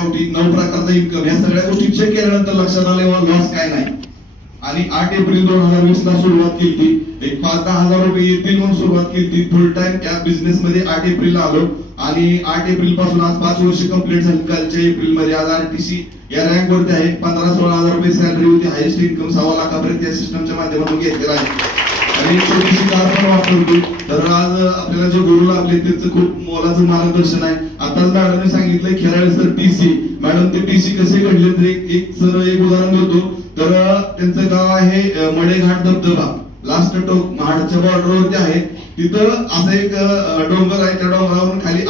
आवटी 9 प्रकारचा इन्कम, या सगळ्या गोष्टी चेक केल्यानंतर लक्षात आले लॉस काय नाही. आणि 8 एप्रिल 2020 ला सुरुवात केली. एक 5-10 हजार रुपये येतील म्हणून सुरुवात केली. फुल टाइम त्या बिझनेस मध्ये 8 एप्रिलला आलो आणि 8 एप्रिल पासून आज 5 वर्ष कंप्लीट झाली. कालच्या एप्रिल मध्ये आज RTC या रँक वरती आहे. 15-16 हजार रुपये सॅलरी होती. हायेस्ट इन्कम 6 लाखापर्यंत या सिस्टमच्या माध्यमातून घेतलेला आहे. आणि छोटीशी कार पण वापरतो. तर आज आपल्याला जे गुरु लाभले त्यांचं खूप मोलाचं मार्गदर्शन आहे. आताच मॅडमने सांगितलंय खेराळे सर TC. मॅडम ते TC कसे घडले तर एक उदाहरण देतो. तर त्यांचं गाव आहे मडेघाट धबधबा, लास्ट टोक महाडच्या बॉर्डरवरती आहे. तिथं असं एक डोंगर आहे. त्या डोंगरावरून खाली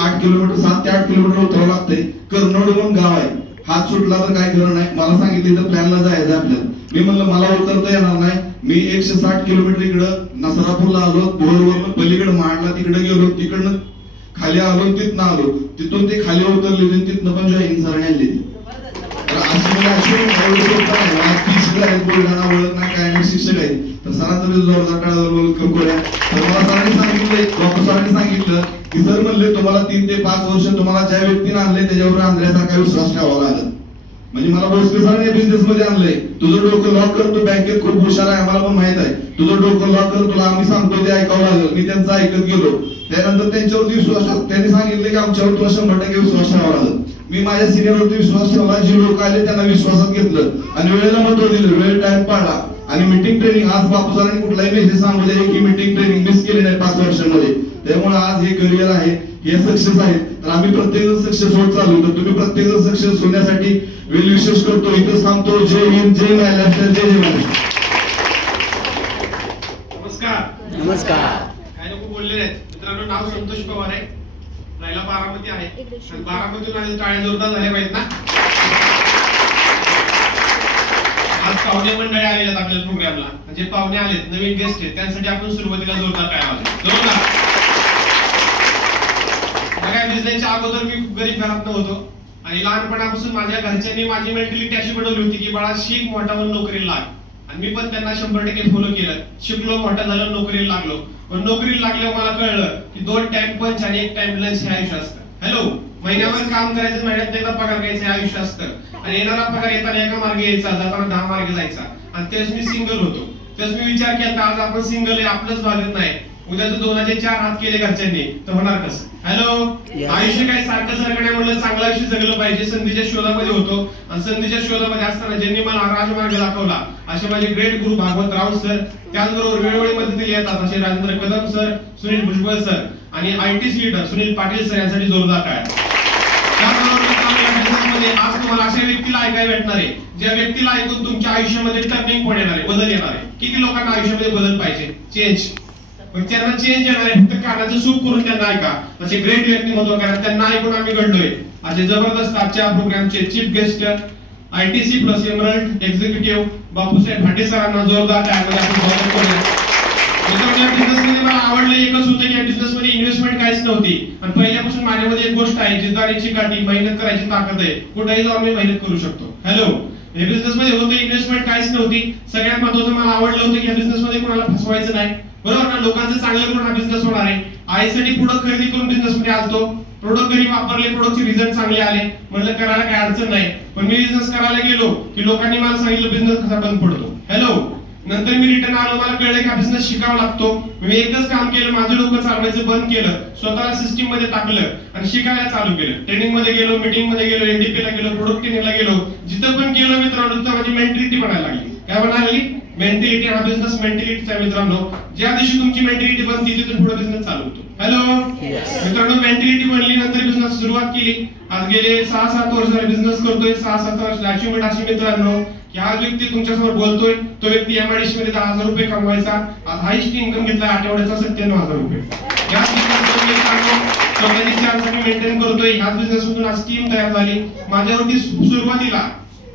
7 ते 8 किलोमीटर उतरावं लागतंय. कर्नोड म्हणून गाव आहे. हात सुटला तर काय खरं नाही. मला सांगितलं तर प्लॅनला जायचं आपल्याला. मी म्हणलं मला उतरता येणार नाही. मी 160 किलोमीटर इकडं नसरापूरला आलो, भोरवरून पलीकडे मांडला, तिकडे गेलो, तिकडनं खाली आलो, तिथनं आलो, तिथून ते खाली उतरले, तिथनं पण जॉईनिंग सर आणली. बुलढाणा ओळख नाही काय नाही, शिक्षक आहेत. तर सरांचं जोरदार टाळ्यावर वेलकम करूया. तर मला सरांनी सांगितलंय, डॉक्टर सरांनी सांगितलं की सर म्हणले तुम्हाला 3 ते 5 वर्ष तुम्हाला ज्या व्यक्तीने आणले त्याच्यावर आंध्र्यासारखा विश्वास ठेवावा लागेल. म्हणजे मला बोसके सरांनी या बिझनेस मध्ये आणलंय. तुझं डोकं लॉक कर, तू बँकेत खूप हुशार आहे, आम्हाला पण माहित आहे. तुझं डोकं लॉक कर, तुला आम्ही सांगतो ते ऐकावं लागेल. मी त्यांचं ऐकत गेलो. त्यानंतर त्यांच्यावरती विश्वास, त्यांनी सांगितलं की आमच्यावर तुला 100% विश्वास ठेवावा लागेल. मी माझ्या सिनियरवरती विश्वास ठेवला. जे लोक आले त्यांना विश्वासात घेतलं आणि वेळेला महत्व दिलं, वेळ टाइम पाळला. आणि मीटिंग ट्रेनिंग आज बापू सरांनी कुठलाही मेसेज सांगू द्या की मीटिंग ट्रेनिंग मिस केली नाही 5 वर्षांमध्ये. त्यामुळे आज हे करिअर आहे, हे सक्सेस आहे. तर आम्ही प्रत्येक सक्सेस होत चालू. तर तुम्ही प्रत्येक सक्सेस होण्यासाठी वेल विशेष करतो. इथं सांगतो जय हिंद, जय महाराष्ट्र, जय जवान. नमस्कार. काय लोक बोलले आहेत मित्रांनो. नाव संतोष पवार आहे, राहिला बारामती आहे. बारामतीतून आधी टाळ्या जोरदार झाल्या पाहिजेत ना. आज पाहुणे मंडळी आलेले आहेत आपल्या प्रोग्रामला. म्हणजे पाहुणे आलेत, नवीन गेस्ट आहेत, त्यांसाठी आपण सुरुवातीला जोरदार काय आवाज जोरदार. काय बिझनेसच्या अगोदर मी खूप गरीब घरात होतो आणि लहानपणापासून माझ्या घरच्यांनी माझी मेंटॅलिटी अशी बनवली होती की बाळा शिक, मोठा होऊन नोकरीला लाग. आणि मी पण त्यांना 100% फॉलो केलं. शिकलो, मोठा झालो, नोकरीला लागलो. पण नोकरीला लागल्यावर मला कळलं की 2 टाइम पंच आणि 1 टाइम लंच हे आयुष्य असतं. हॅलो, महिन्यावर काम करायचं, महिन्यात एकदा पगार घ्यायचा हे आयुष्य असतं. आणि येणारा पगार येताना एका मार्गे यायचा, जाताना 10 मार्गे जायचा. आणि तेच मी सिंगल होतो. तेच मी विचार केला आज आपण सिंगल आहे, आपलंच भागत नाही. उद्याच 2चे 4 हात केले घरच्यांनी तर होणार कसं. हॅलो, आयुष्य काही सारखं नाही. म्हणलं चांगलं आयुष्य जगलं पाहिजे. संधीच्या शोधामध्ये होतो आणि संधीच्या शोधामध्ये असताना ज्यांनी मला राजमार्ग दाखवला असे माझे ग्रेट गुरु भागवत राव सर, त्याचबरोबर वेळोवेळी मदतीला येतात असे राजेंद्र कदम सर, सुनील भुजबळ सर आणि ITC leader Sunil Patil sir यांसाठी जोरदार काय. त्याबरोबर आज तुम्हाला अशा व्यक्तीला ऐकायला भेटणार आहे ज्या व्यक्तीला ऐकून तुमच्या आयुष्यामध्ये टर्निंग पॉइंट येणार आहे, बदल येणार आहे. किती लोकांना आयुष्यामध्ये बदल पाहिजे, चेंज. पण त्यांना चेंज येणार आहे फक्त कानाचं सूप करून त्यांना ऐका. असे ग्रेट व्यक्तिमत्व करा, त्यांना ऐकून आम्ही घडलोय. असे जबरदस्त आजच्या प्रोग्रामचे chief guest ITC plus emerald executive Bapusaheb Bhate सरांना जोरदार टाळ्यांमध्ये आपण स्वागत करूया. या बिझनेसमध्ये मला आवडलं एकच होतं की या बिझनेसमध्ये इन्व्हेस्टमेंट काहीच नव्हती. आणि पहिल्यापासून माझ्यामध्ये एक गोष्ट आहे, जिद्दारीची काठी, मेहनत करायची ताकद आहे. कुठेही जाऊन मी मेहनत करू शकतो. हॅलो, या बिझनेसमध्ये होतं इन्व्हेस्टमेंट काहीच नव्हती. सगळ्यात महत्त्वाचं मला आवडलं होतं की या बिझनेसमध्ये कोणाला फसवायचं नाही. बरोबर ना, लोकांचं चांगलं करून हा बिझनेस होणार आहे. आईसाठी प्रोडक्ट खरेदी करून बिझनेस मध्ये आलतो. प्रोडक्ट घरी वापरले, प्रोडक्टचे रिझल्ट चांगले आले. म्हणलं करायला काही अडचण नाही. पण मी बिझनेस करायला गेलो की लोकांनी मला सांगितलं बिझनेस कसा बंद पडतो. हॅलो, नंतर मी रिटर्न आलो, मला कळलं की हा बिझनेस शिकावा लागतो. मी एकच काम केलं, माझं डोकं चालवायचं बंद केलं, स्वतःला सिस्टीम मध्ये टाकलं आणि शिकायला चालू केलं. ट्रेनिंग मध्ये गेलो, मीटिंग मध्ये गेलो, NDP ला गेलो, प्रोडक्ट ट्रेनिंगला गेलो. जिथं पण गेलो मित्रांनो तिथं माझी मेंटॅलिटी बनायला लागली. काय बनायला लागली? मेंटॅलिटी. हा बिझनेस मेंटॅलिटीचा मित्रांनो. ज्या दिवशी तुमची मेंटॅलिटी बनते तिथून पुढे बिझनेस चालू होतो. हॅलो मित्रांनो, मेंटॅलिटी बनली, नंतर बिझनेस सुरुवात केली. आज गेले 6-7 वर्ष झाले बिझनेस करतोय. 6-7 वर्ष अचिव्हमेंट अशी मित्रांनो की हा व्यक्ती तुमच्यासमोर बोलतोय, तो व्यक्ती MIDC मध्ये 10,000 रुपये कमवायचा. आज हायस्ट इन्कम घेतला आठवड्याचा 97,000 रुपये. या स्वतःची चार्ज मेंटेन करतोय. ह्याच बिझनेस मधून आज टीम तयार झाली. माझ्यावरती सुरुवातीला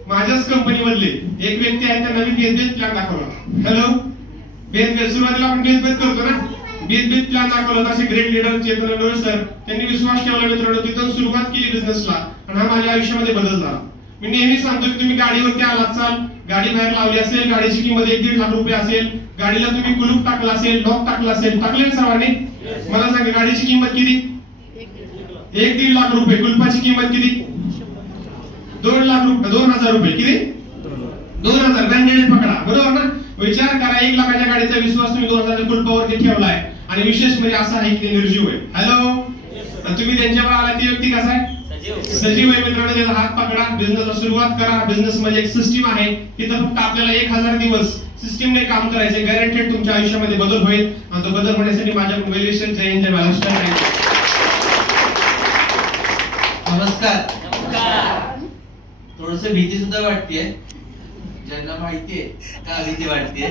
माझ्याच कंपनी मधले एक व्यक्ती आहे, त्यांना मी बेद प्लॅन दाखवला. हॅलो, बेद सुरुवातीला आपण बेद करतो ना, बेद प्लॅन दाखवला. असे ग्रेट लीडर चेतन लोळे सर, त्यांनी विश्वास ठेवला मित्रांनो. तिथून सुरुवात केली बिझनेसला आणि हा माझ्या आयुष्यामध्ये बदल झाला. मी नेहमी सांगतो की तुम्ही गाडीवरती आलात, चाल गाडी बाहेर लावली असेल, गाडीची किंमत 1-1.5 लाख रुपये असेल, गाडीला तुम्ही कुलूप टाकला असेल, लॉक टाकला असेल, टाकले सर्वांनी. मला सांगा गाडीची किंमत किती? 1-1.5 लाख रुपये. कुलपाची किंमत किती? 2,00,000 रुपये. किती? 2,000. ब्रँडेड पकडा, बरोबर ना? विचार करा, 1 लाखाच्या गाडीचा विश्वास तुम्ही 2,000 कुलपावरती ठेवलाय. आणि विशेष म्हणजे असं आहे की निर्जीव आहे. हॅलो, तुम्ही त्यांच्यावर आला, ती व्यक्ती कसा आहे? सजीव आहे. मित्रांनो, त्याचा हात पकडा, बिझनेसला सुरुवात करा. बिझनेस म्हणजे एक सिस्टीम आहे, तिथं फक्त आपल्याला 1,000 दिवस सिस्टीमने काम करायचे. गॅरंटेड तुमच्या आयुष्यामध्ये बदल होईल. आणि तो बदल होण्यासाठी माझ्या वेल्युएशन जय हिंद, जय महाराष्ट्र. नमस्कार. थोडस भीती सुद्धा वाटतेय. ज्यांना माहितीये का भीती वाटतेय,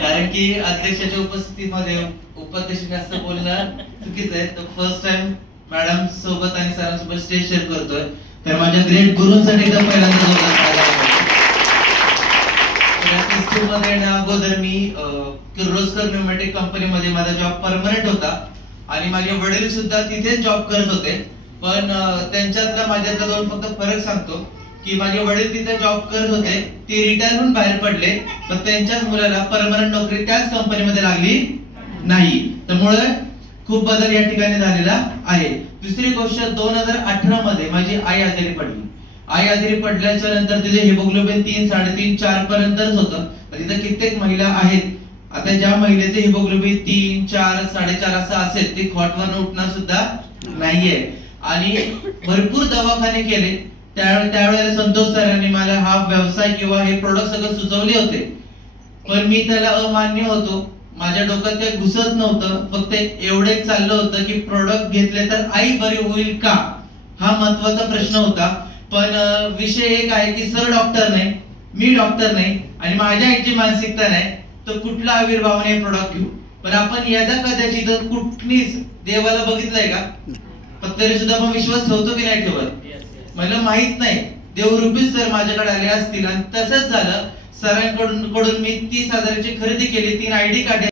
कारण की अध्यक्षाच्या उपस्थितीमध्ये उपाध्यक्ष जास्त बोलणं चुकीचं आहे. तर फर्स्ट टाइम मॅडम सोबत आणि सरांसोबत स्टेज शेअर करतोय. तर माझ्या ग्रेट गुरूंसाठी एकदम पहिल्यांदा सिस्टीम मध्ये अगोदर मी किर्लोस्कर न्यूमॅटिक कंपनीमध्ये माझा जॉब परमनंट होता आणि माझे वडील सुद्धा तिथेच जॉब करत होते. पण त्यांच्यातला माझ्यातला दोन फक्त फरक सांगतो की माझे वडील तिथे जॉब करत होते, ते रिटायर होऊन बाहेर पडले, पण त्यांच्याच मुलाला परमनंट नोकरी त्याच कंपनीमध्ये लागली नाही. त्यामुळे खूप बदल या ठिकाणी झालेला आहे. दुसरी गोष्ट, 2018 मध्ये माझी आई आजारी पडली. आई आजारी पडल्याच्या नंतर तिथे हिमोग्लोबिन 3, 3.5, 4 पर्यंतच होतं. तिथे कित्येक महिला आहेत, आता ज्या महिलेचे हिमोग्लोबिन 3, 4, 4.5 असं असेल, ते खॉटवर उठणं सुद्धा नाहीये. आणि भरपूर दवाखाने केले. त्यावेळेला संतोष सरांनी मला हा व्यवसाय किंवा हे प्रोडक्ट सगळं सुचवले होते, पण मी त्याला अमान्य होतो. माझ्या डोक्यात ते घुसत नव्हतं. फक्त एवढेच चाललं होतं की प्रोडक्ट घेतले तर आई बरी होईल का, हा महत्वाचा प्रश्न होता. पण विषय एक आहे की सर डॉक्टर नाही, मी डॉक्टर नाही, आणि माझ्या आईची मानसिकता नाही, तर कुठला आविर्भावाने प्रोडक्ट घेऊ. पण आपण यदा कदाचित कुठलीच देवाला बघितलंय का, पण तरी सुद्धा आपण विश्वास ठेवतो की नाही ठेवत, मला माहित नाही. देवरूपीच सर माझ्याकडे आले असतील. आणि तसंच झालं. सरांकडून मी 30,000ची खरेदी केली, 3 ID कार्ड